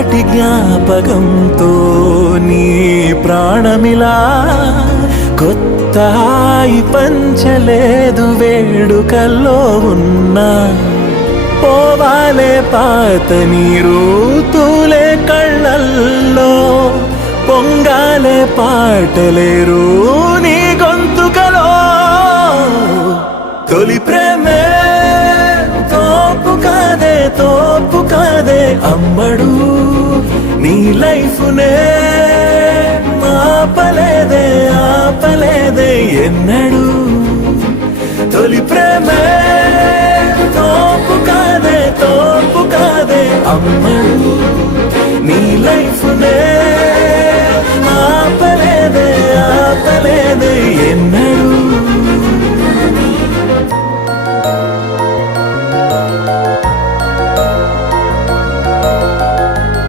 ఒక్కొక్కటి జ్ఞాపకంతో నీ ప్రాణమిలా కొత్త హాయి పంచలేదు వేడుకల్లో ఉన్నా పోవాలే పాత నీరు తూలే కళ్ళల్లో పొంగాలే పాటలేరు నీ గొంతుకలో తొలి ప్రేమే తోపు కాదే అమ్మడు నీ లైఫ్నే ఆపలేదే ఎన్నడు తొలి ప్రేమే తోపు కాదే అమ్మడు